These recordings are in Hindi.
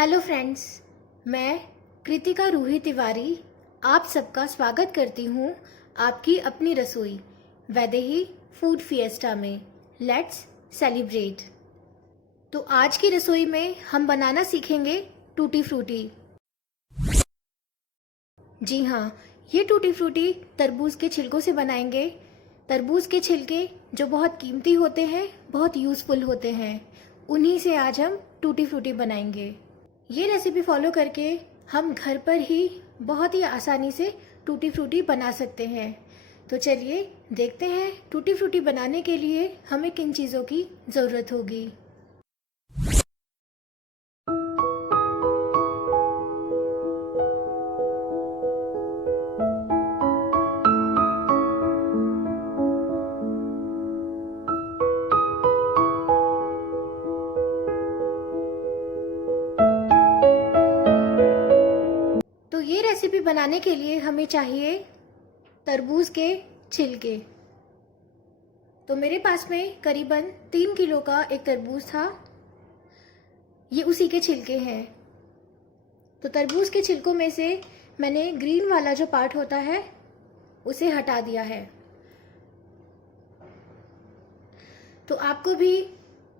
हेलो फ्रेंड्स, मैं कृतिका रूही तिवारी आप सबका स्वागत करती हूँ आपकी अपनी रसोई वैदेही फूड फिएस्टा में। Let's celebrate. तो आज की रसोई में हम बनाना सीखेंगे टूटी फ्रूटी। जी हाँ, ये टूटी फ्रूटी तरबूज के छिलकों से बनाएंगे। तरबूज के छिलके जो बहुत कीमती होते हैं, बहुत यूज़फुल होते हैं, उन्हीं से आज हम टूटी फ्रूटी बनाएंगे। ये रेसिपी फॉलो करके हम घर पर ही बहुत ही आसानी से टूटी फ्रूटी बना सकते हैं। तो चलिए देखते हैं टूटी फ्रूटी बनाने के लिए हमें किन चीज़ों की ज़रूरत होगी। तो ये रेसिपी बनाने के लिए हमें चाहिए तरबूज के छिलके। तो मेरे पास में करीबन 3 किलो का एक तरबूज था, ये उसी के छिलके हैं। तो तरबूज के छिलकों में से मैंने ग्रीन वाला जो पार्ट होता है उसे हटा दिया है। तो आपको भी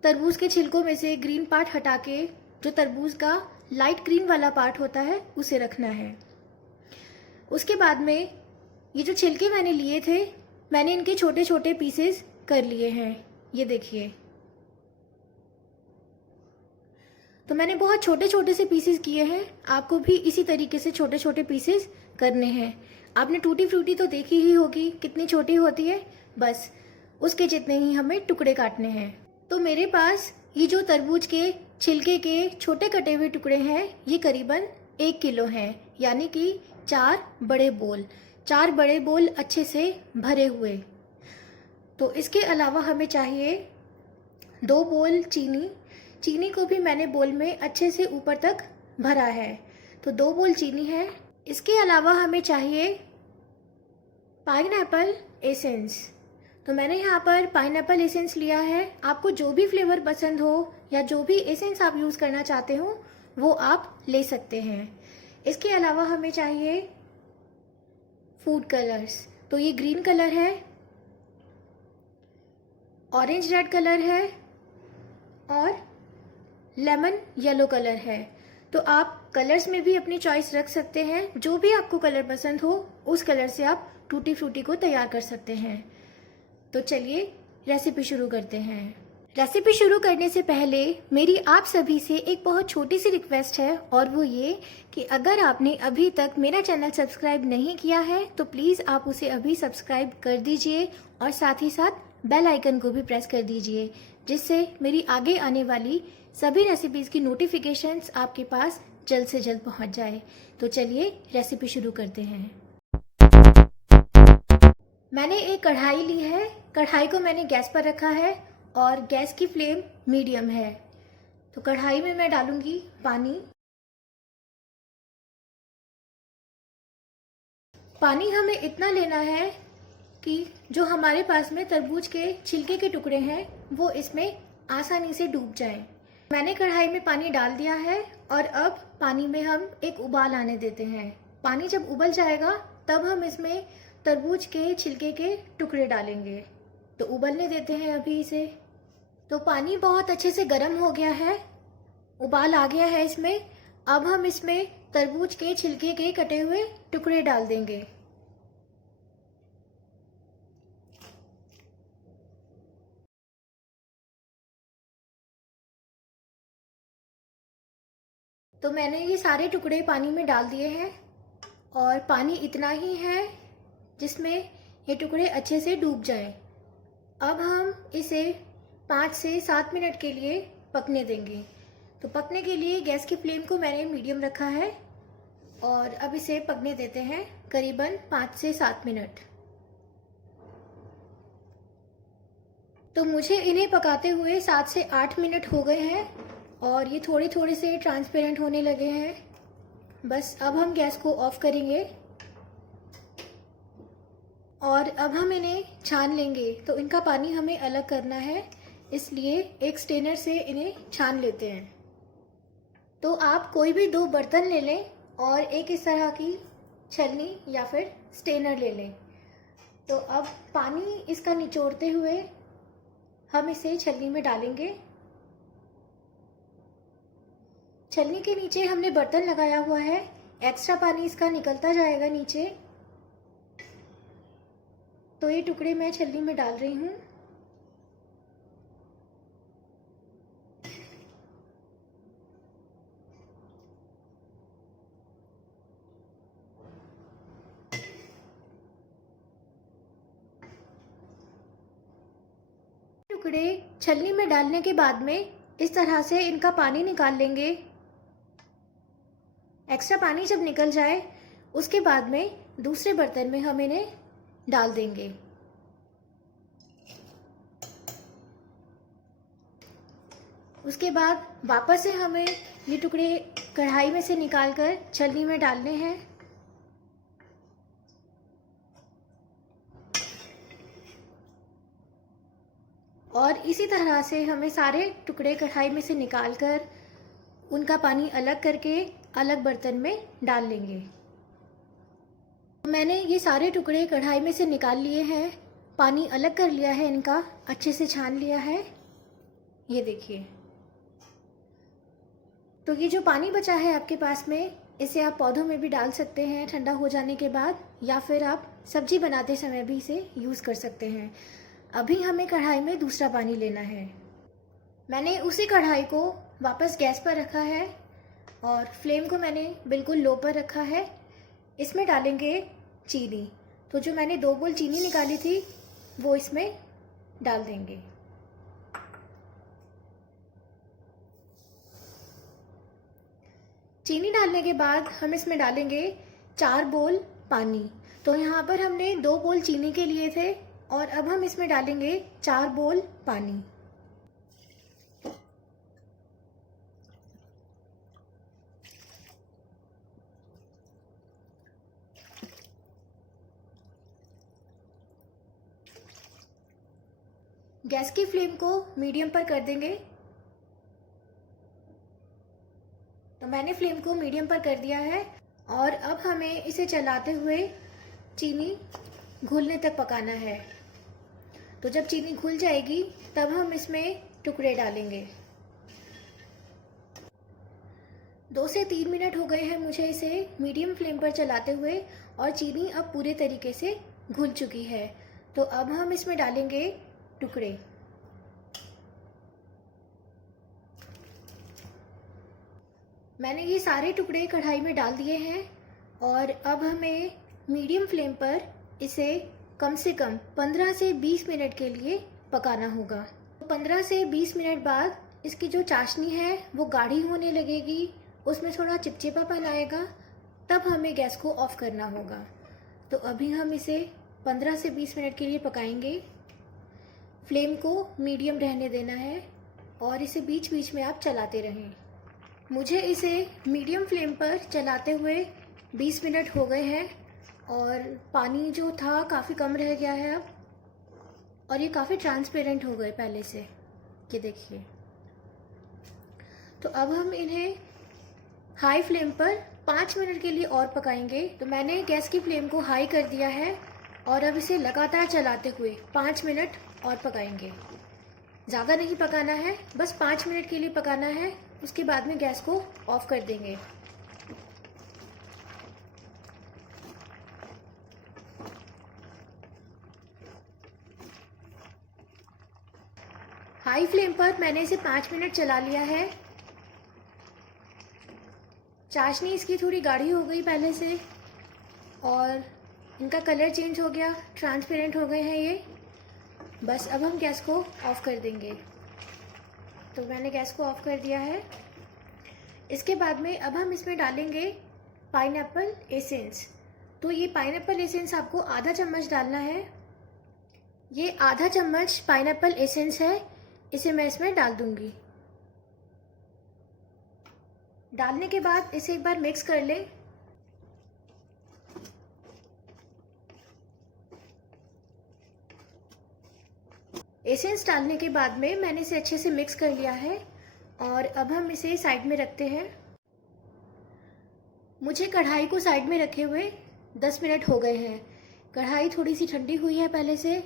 तरबूज के छिलकों में से ग्रीन पार्ट हटा के जो तरबूज का लाइट ग्रीन वाला पार्ट होता है उसे रखना है। उसके बाद में ये जो छिलके मैंने लिए थे, मैंने इनके छोटे छोटे पीसेस कर लिए हैं। ये देखिए, तो मैंने बहुत छोटे छोटे से पीसेस किए हैं। आपको भी इसी तरीके से छोटे छोटे पीसेस करने हैं। आपने टूटी फ्रूटी तो देखी ही होगी कितनी छोटी होती है, बस उसके जितने ही हमें टुकड़े काटने हैं। तो मेरे पास ये जो तरबूज के छिलके के छोटे कटे हुए टुकड़े हैं, ये करीबन 1 किलो हैं, यानी कि 4 बड़े बोल अच्छे से भरे हुए। तो इसके अलावा हमें चाहिए 2 बोल चीनी को भी मैंने बोल में अच्छे से ऊपर तक भरा है, तो 2 बोल चीनी है। इसके अलावा हमें चाहिए पाइनएप्पल एसेंस। तो मैंने यहाँ पर पाइनएप्पल एसेंस लिया है। आपको जो भी फ्लेवर पसंद हो या जो भी एसेंस आप यूज़ करना चाहते हो वो आप ले सकते हैं। इसके अलावा हमें चाहिए फूड कलर्स। तो ये ग्रीन कलर है, ऑरेंज रेड कलर है और लेमन येलो कलर है। तो आप कलर्स में भी अपनी चॉइस रख सकते हैं। जो भी आपको कलर पसंद हो उस कलर से आप टूटी फ्रूटी को तैयार कर सकते हैं। तो चलिए रेसिपी शुरू करते हैं। रेसिपी शुरू करने से पहले मेरी आप सभी से एक बहुत छोटी सी रिक्वेस्ट है, और वो ये कि अगर आपने अभी तक मेरा चैनल सब्सक्राइब नहीं किया है तो प्लीज़ आप उसे अभी सब्सक्राइब कर दीजिए और साथ ही साथ बेल आइकन को भी प्रेस कर दीजिए, जिससे मेरी आगे आने वाली सभी रेसिपीज़ की नोटिफिकेशंस आपके पास जल्द से जल्द पहुंच जाए। तो चलिए रेसिपी शुरू करते हैं। मैंने एक कढ़ाई ली है। कढ़ाई को मैंने गैस पर रखा है और गैस की फ्लेम मीडियम है। तो कढ़ाई में मैं डालूंगी पानी। पानी हमें इतना लेना है कि जो हमारे पास में तरबूज के छिलके के टुकड़े हैं वो इसमें आसानी से डूब जाएं। मैंने कढ़ाई में पानी डाल दिया है और अब पानी में हम एक उबाल आने देते हैं। पानी जब उबल जाएगा तब हम इसमें तरबूज के छिलके के टुकड़े डालेंगे। तो उबलने देते हैं अभी इसे। तो पानी बहुत अच्छे से गर्म हो गया है, उबाल आ गया है इसमें। अब हम इसमें तरबूज के छिलके के कटे हुए टुकड़े डाल देंगे। तो मैंने ये सारे टुकड़े पानी में डाल दिए हैं और पानी इतना ही है जिसमें ये टुकड़े अच्छे से डूब जाएं। अब हम इसे 5 से 7 मिनट के लिए पकने देंगे। तो पकने के लिए गैस की फ्लेम को मैंने मीडियम रखा है और अब इसे पकने देते हैं करीबन 5 से 7 मिनट। तो मुझे इन्हें पकाते हुए 7 से 8 मिनट हो गए हैं और ये थोड़े थोड़े से ट्रांसपेरेंट होने लगे हैं। बस अब हम गैस को ऑफ करेंगे और अब हम इन्हें छान लेंगे। तो इनका पानी हमें अलग करना है, इसलिए एक स्ट्रेनर से इन्हें छान लेते हैं। तो आप कोई भी दो बर्तन ले लें और एक इस तरह की छलनी या फिर स्टेनर ले लें। तो अब पानी इसका निचोड़ते हुए हम इसे छलनी में डालेंगे। छलनी के नीचे हमने बर्तन लगाया हुआ है, एक्स्ट्रा पानी इसका निकलता जाएगा नीचे। तो ये टुकड़े मैं छलनी में डाल रही हूँ। टुकड़े छलनी में डालने के बाद में इस तरह से इनका पानी निकाल लेंगे। एक्स्ट्रा पानी जब निकल जाए उसके बाद में दूसरे बर्तन में हम इन्हें डाल देंगे। उसके बाद वापस से हमें ये टुकड़े कढ़ाई में से निकालकर छलनी में डालने हैं। और इसी तरह से हमें सारे टुकड़े कढ़ाई में से निकालकर उनका पानी अलग करके अलग बर्तन में डाल लेंगे। मैंने ये सारे टुकड़े कढ़ाई में से निकाल लिए हैं, पानी अलग कर लिया है, इनका अच्छे से छान लिया है। ये देखिए। तो ये जो पानी बचा है आपके पास में, इसे आप पौधों में भी डाल सकते हैं ठंडा हो जाने के बाद, या फिर आप सब्जी बनाते समय भी इसे यूज़ कर सकते हैं। अभी हमें कढ़ाई में दूसरा पानी लेना है। मैंने उसी कढ़ाई को वापस गैस पर रखा है और फ्लेम को मैंने बिल्कुल लो पर रखा है। इसमें डालेंगे चीनी। तो जो मैंने 2 बोल चीनी निकाली थी वो इसमें डाल देंगे। चीनी डालने के बाद हम इसमें डालेंगे 4 बोल पानी। तो यहाँ पर हमने 2 बोल चीनी के लिए थे और अब हम इसमें डालेंगे 4 बोल पानी। गैस की फ्लेम को मीडियम पर कर देंगे। तो मैंने फ्लेम को मीडियम पर कर दिया है और अब हमें इसे चलाते हुए चीनी घुलने तक पकाना है। तो जब चीनी घुल जाएगी तब हम इसमें टुकड़े डालेंगे। 2 से 3 मिनट हो गए हैं मुझे इसे मीडियम फ्लेम पर चलाते हुए और चीनी अब पूरे तरीके से घुल चुकी है। तो अब हम इसमें डालेंगे टुकड़े। मैंने ये सारे टुकड़े कढ़ाई में डाल दिए हैं और अब हमें मीडियम फ्लेम पर इसे कम से कम 15 से 20 मिनट के लिए पकाना होगा। 15 से 20 मिनट बाद इसकी जो चाशनी है वो गाढ़ी होने लगेगी, उसमें थोड़ा चिपचिपापन आएगा, तब हमें गैस को ऑफ करना होगा। तो अभी हम इसे 15 से 20 मिनट के लिए पकाएंगे। फ्लेम को मीडियम रहने देना है और इसे बीच बीच में आप चलाते रहें। मुझे इसे मीडियम फ्लेम पर चलाते हुए 20 मिनट हो गए हैं और पानी जो था काफ़ी कम रह गया है अब, और ये काफ़ी ट्रांसपेरेंट हो गए पहले से, ये देखिए। तो अब हम इन्हें हाई फ्लेम पर 5 मिनट के लिए और पकाएंगे। तो मैंने गैस की फ्लेम को हाई कर दिया है और अब इसे लगातार चलाते हुए 5 मिनट और पकाएंगे। ज़्यादा नहीं पकाना है, बस 5 मिनट के लिए पकाना है। उसके बाद में गैस को ऑफ कर देंगे। हाई फ्लेम पर मैंने इसे 5 मिनट चला लिया है। चाशनी इसकी थोड़ी गाढ़ी हो गई पहले से और इनका कलर चेंज हो गया, ट्रांसपेरेंट हो गए हैं ये। बस अब हम गैस को ऑफ कर देंगे। तो मैंने गैस को ऑफ कर दिया है। इसके बाद में अब हम इसमें डालेंगे पाइनएप्पल एसेंस। तो ये पाइनएप्पल एसेंस आपको आधा चम्मच डालना है। ये आधा चम्मच पाइनएप्पल एसेंस है, इसे मैं इसमें डाल दूंगी। डालने के बाद इसे एक बार मिक्स कर लें। एसेंस डालने के बाद में मैंने इसे अच्छे से मिक्स कर लिया है और अब हम इसे साइड में रखते हैं। मुझे कढ़ाई को साइड में रखे हुए 10 मिनट हो गए हैं। कढ़ाई थोड़ी सी ठंडी हुई है पहले से,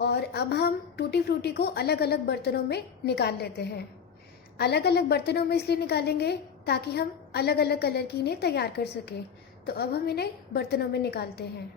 और अब हम टूटी फ्रूटी को अलग अलग बर्तनों में निकाल लेते हैं। अलग अलग बर्तनों में इसलिए निकालेंगे ताकि हम अलग अलग कलर की इन्हें तैयार कर सकें। तो अब हम इन्हें बर्तनों में निकालते हैं।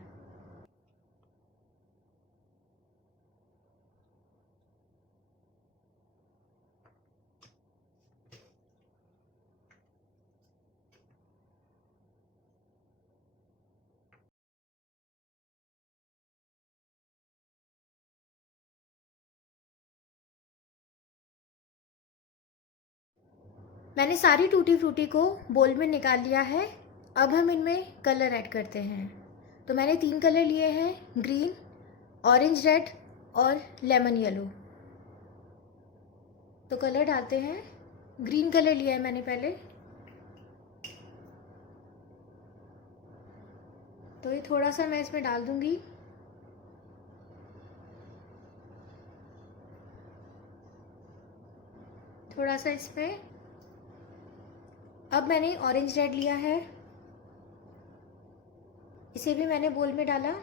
मैंने सारी टूटी फ्रूटी को बोल में निकाल लिया है। अब हम इनमें कलर ऐड करते हैं। तो मैंने 3 कलर लिए हैं, ग्रीन, ऑरेंज रेड और लेमन येलो। तो कलर डालते हैं। ग्रीन कलर लिया है मैंने पहले, तो ये थोड़ा सा मैं इसमें डाल दूंगी। थोड़ा सा इसमें। अब मैंने ऑरेंज रेड लिया है, इसे भी मैंने बोल में डाला।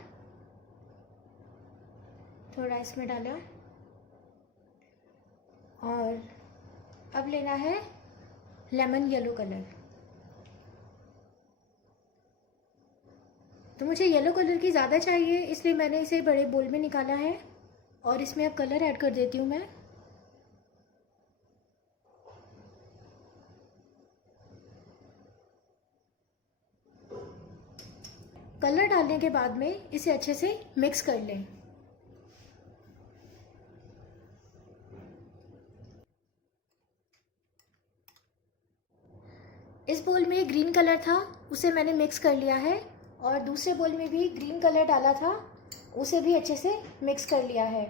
थोड़ा इसमें डाला। और अब लेना है लेमन येलो कलर। तो मुझे येलो कलर की ज़्यादा चाहिए, इसलिए मैंने इसे बड़े बोल में निकाला है। और इसमें अब कलर ऐड कर देती हूँ मैं। कलर डालने के बाद में इसे अच्छे से मिक्स कर लें। इस बोल में ग्रीन कलर था, उसे मैंने मिक्स कर लिया है। और दूसरे बोल में भी ग्रीन कलर डाला था, उसे भी अच्छे से मिक्स कर लिया है।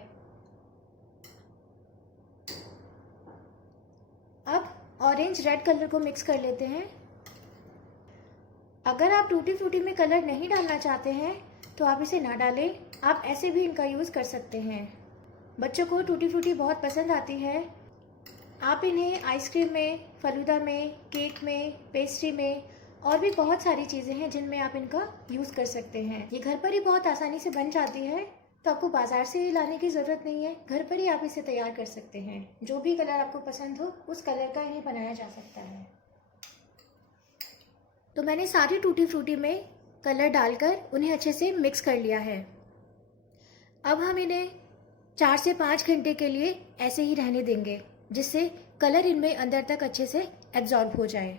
अब ऑरेंज रेड कलर को मिक्स कर लेते हैं। अगर आप टूटी फ्रूटी में कलर नहीं डालना चाहते हैं तो आप इसे ना डालें, आप ऐसे भी इनका यूज़ कर सकते हैं। बच्चों को टूटी फ्रूटी बहुत पसंद आती है। आप इन्हें आइसक्रीम में, फलूदा में, केक में, पेस्ट्री में और भी बहुत सारी चीज़ें हैं जिनमें आप इनका यूज़ कर सकते हैं। ये घर पर ही बहुत आसानी से बन जाती है, तो आपको बाज़ार से लाने की ज़रूरत नहीं है। घर पर ही आप इसे तैयार कर सकते हैं। जो भी कलर आपको पसंद हो उस कलर का इन्हें बनाया जा सकता है। तो मैंने सारी टूटी फ्रूटी में कलर डालकर उन्हें अच्छे से मिक्स कर लिया है। अब हम इन्हें 4 से 5 घंटे के लिए ऐसे ही रहने देंगे, जिससे कलर इनमें अंदर तक अच्छे से एब्जॉर्ब हो जाए।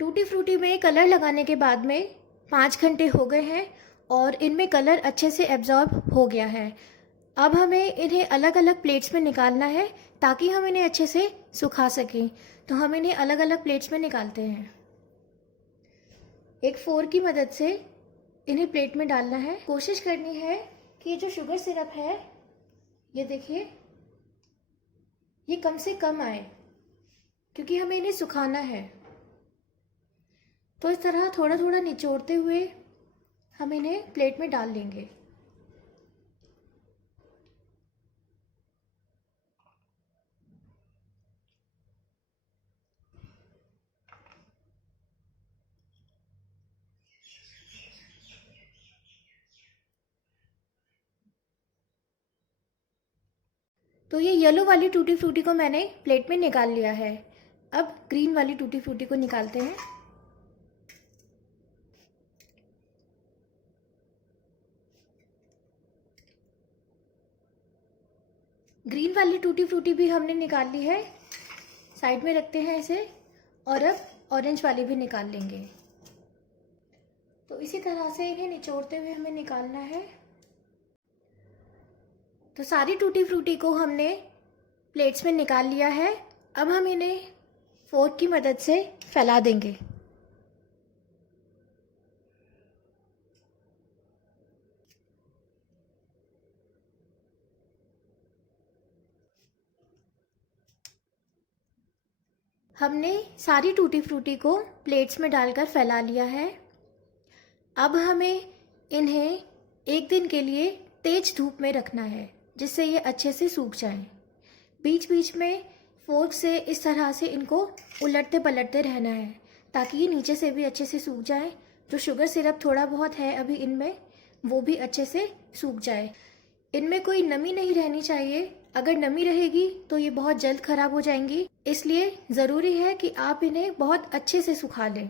टूटी फ्रूटी में कलर लगाने के बाद में 5 घंटे हो गए हैं और इनमें कलर अच्छे से एब्जॉर्ब हो गया है। अब हमें इन्हें अलग अलग प्लेट्स में निकालना है ताकि हम इन्हें अच्छे से सुखा सकें। तो हम इन्हें अलग अलग प्लेट्स में निकालते हैं। एक फोर्क की मदद से इन्हें प्लेट में डालना है। कोशिश करनी है कि जो शुगर सिरप है, ये देखिए, ये कम से कम आए, क्योंकि हमें इन्हें सुखाना है। तो इस तरह थोड़ा थोड़ा निचोड़ते हुए हम इन्हें प्लेट में डाल लेंगे। तो ये येलो वाली टूटी फ्रूटी को मैंने प्लेट में निकाल लिया है। अब ग्रीन वाली टूटी फ्रूटी को निकालते हैं। ग्रीन वाली टूटी फ्रूटी भी हमने निकाल ली है, साइड में रखते हैं इसे। और अब ऑरेंज वाली भी निकाल लेंगे। तो इसी तरह से इन्हें निचोड़ते हुए हमें निकालना है। तो सारी टूटी फ्रूटी को हमने प्लेट्स में निकाल लिया है। अब हम इन्हें फोर्क की मदद से फैला देंगे। हमने सारी टूटी फ्रूटी को प्लेट्स में डालकर फैला लिया है। अब हमें इन्हें 1 दिन के लिए तेज धूप में रखना है, जिससे ये अच्छे से सूख जाएं। बीच बीच में फोर्क से इस तरह से इनको उलटते पलटते रहना है, ताकि ये नीचे से भी अच्छे से सूख जाए। जो शुगर सिरप थोड़ा बहुत है अभी इनमें, वो भी अच्छे से सूख जाए। इनमें कोई नमी नहीं रहनी चाहिए। अगर नमी रहेगी तो ये बहुत जल्द खराब हो जाएंगी। इसलिए ज़रूरी है कि आप इन्हें बहुत अच्छे से सुखा लें।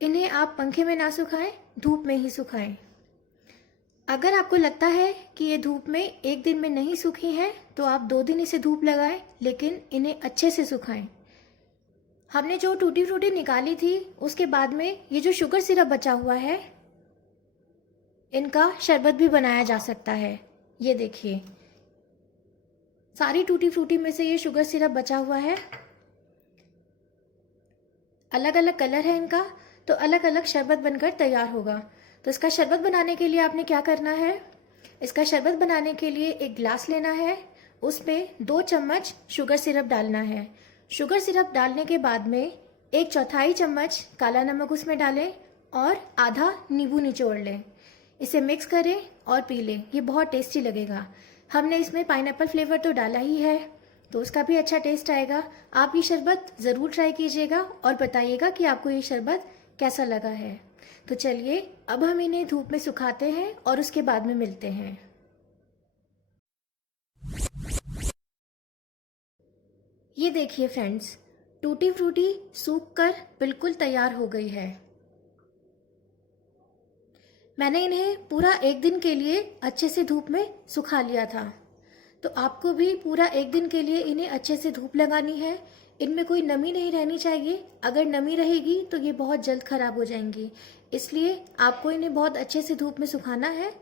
इन्हें आप पंखे में ना सुखाएं, धूप में ही सुखाएं। अगर आपको लगता है कि ये धूप में एक दिन में नहीं सूखी हैं, तो आप 2 दिन इसे धूप लगाएं, लेकिन इन्हें अच्छे से सुखाएं। हमने जो टूटी फ्रूटी निकाली थी, उसके बाद में ये जो शुगर सिरप बचा हुआ है, इनका शरबत भी बनाया जा सकता है। ये देखिए, सारी टूटी फ्रूटी में से ये शुगर सिरप बचा हुआ है। अलग अलग कलर है इनका, तो अलग अलग शरबत बनकर तैयार होगा। तो इसका शरबत बनाने के लिए आपने क्या करना है, इसका शरबत बनाने के लिए एक गिलास लेना है, उसमें 2 चम्मच शुगर सिरप डालना है। शुगर सिरप डालने के बाद में 1/4 चम्मच काला नमक उसमें डालें और आधा नींबू निचोड़ लें। इसे मिक्स करें और पी लें। ये बहुत टेस्टी लगेगा। हमने इसमें पाइनएप्पल फ्लेवर तो डाला ही है, तो उसका भी अच्छा टेस्ट आएगा। आप ये शरबत ज़रूर ट्राई कीजिएगा और बताइएगा कि आपको ये शरबत कैसा लगा है। तो चलिए अब हम इन्हें धूप में सुखाते हैं और उसके बाद में मिलते हैं। ये देखिए फ्रेंड्स, टूटी फ्रूटी सूखकर बिल्कुल तैयार हो गई है। मैंने इन्हें पूरा 1 दिन के लिए अच्छे से धूप में सुखा लिया था। तो आपको भी पूरा 1 दिन के लिए इन्हें अच्छे से धूप लगानी है। इनमें कोई नमी नहीं रहनी चाहिए। अगर नमी रहेगी तो ये बहुत जल्द खराब हो जाएंगी। इसलिए आपको इन्हें बहुत अच्छे से धूप में सुखाना है।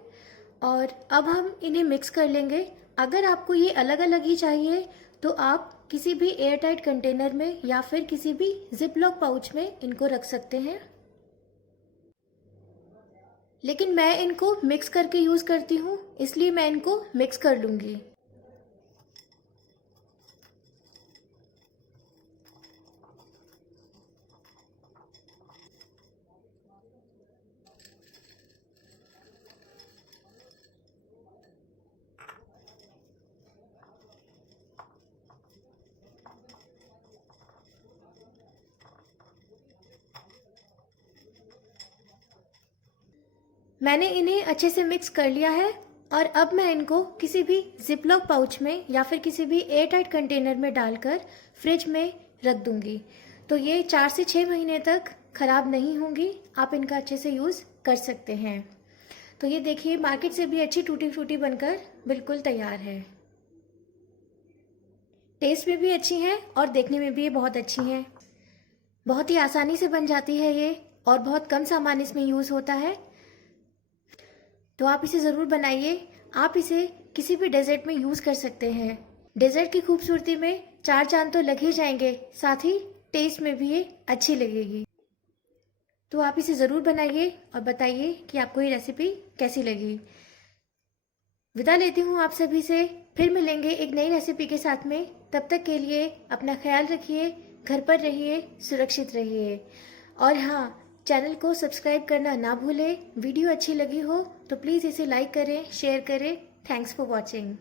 और अब हम इन्हें मिक्स कर लेंगे। अगर आपको ये अलग अलग ही चाहिए तो आप किसी भी एयर टाइट कंटेनर में या फिर किसी भी जिप लॉक पाउच में इनको रख सकते हैं। लेकिन मैं इनको मिक्स करके यूज़ करती हूँ, इसलिए मैं इनको मिक्स कर लूँगी। मैंने इन्हें अच्छे से मिक्स कर लिया है और अब मैं इनको किसी भी जिप लॉक पाउच में या फिर किसी भी एयर टाइट कंटेनर में डालकर फ्रिज में रख दूंगी। तो ये 4 से 6 महीने तक खराब नहीं होंगी। आप इनका अच्छे से यूज़ कर सकते हैं। तो ये देखिए, मार्केट से भी अच्छी टूटी फ्रूटी बनकर बिल्कुल तैयार है। टेस्ट में भी अच्छी हैं और देखने में भी ये बहुत अच्छी हैं। बहुत ही आसानी से बन जाती है ये और बहुत कम सामान इसमें यूज़ होता है। तो आप इसे ज़रूर बनाइए। आप इसे किसी भी डेजर्ट में यूज़ कर सकते हैं। डेजर्ट की खूबसूरती में 4 चांद तो लग ही जाएंगे, साथ ही टेस्ट में भी ये अच्छी लगेगी। तो आप इसे ज़रूर बनाइए और बताइए कि आपको ये रेसिपी कैसी लगी। विदा लेती हूँ आप सभी से। फिर मिलेंगे एक नई रेसिपी के साथ में। तब तक के लिए अपना ख्याल रखिए, घर पर रहिए, सुरक्षित रहिए। और हाँ, चैनल को सब्सक्राइब करना ना भूलें। वीडियो अच्छी लगी हो तो प्लीज़ इसे लाइक करें, शेयर करें। Thanks for watching.